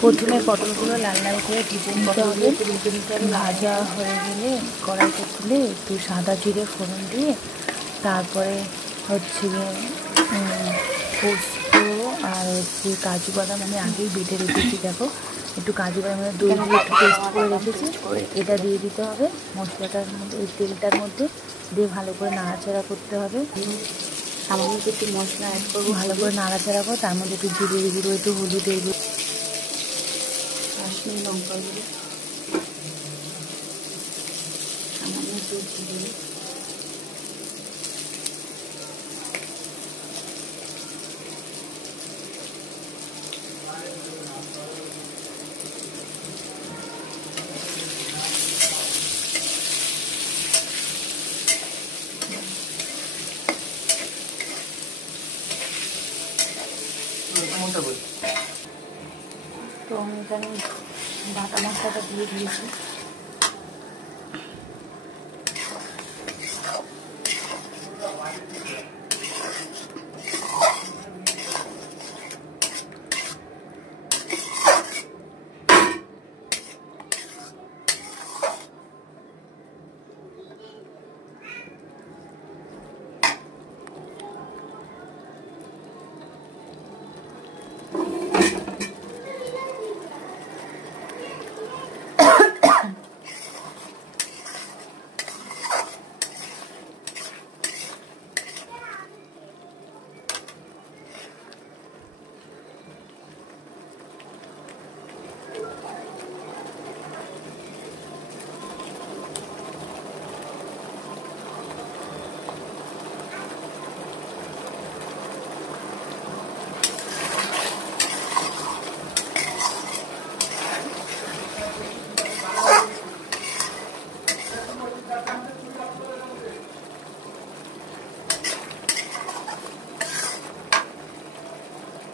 প্রথমে পটলগুলো লাল লাল করে ভেজে নিতে হবে। ভাজা হয়ে গেলে কড়াইতে তুলে একটু সাদা জিরে ফোড়ন দিয়ে তারপরে হচ্ছে পোস্ত আর হচ্ছে কাজু বাদাম আমি আগেই বেটে রেখেছি। দেখো একটু কাজু বাদামের দই দিয়ে একটু পেস্ট করে রেখেছি, এটা দিয়ে দিতে হবে মশলাটার মধ্যে, এই তেলটার মধ্যে দিয়ে ভালো করে নাড়াচাড়া করতে হবে। সামান্য একটু মশলা অ্যাড করবো, ভালো করে নাড়াচাড়া করো। তার মধ্যে একটু জিরের গুঁড়ো, একটু হলুদের গুঁড়ো, কাশ্মীরি লঙ্কা গুঁড়ো, সামান্য দুধ দিয়ে তো আমি এখানে বাটা মশলাটা দিয়ে দিয়েছি।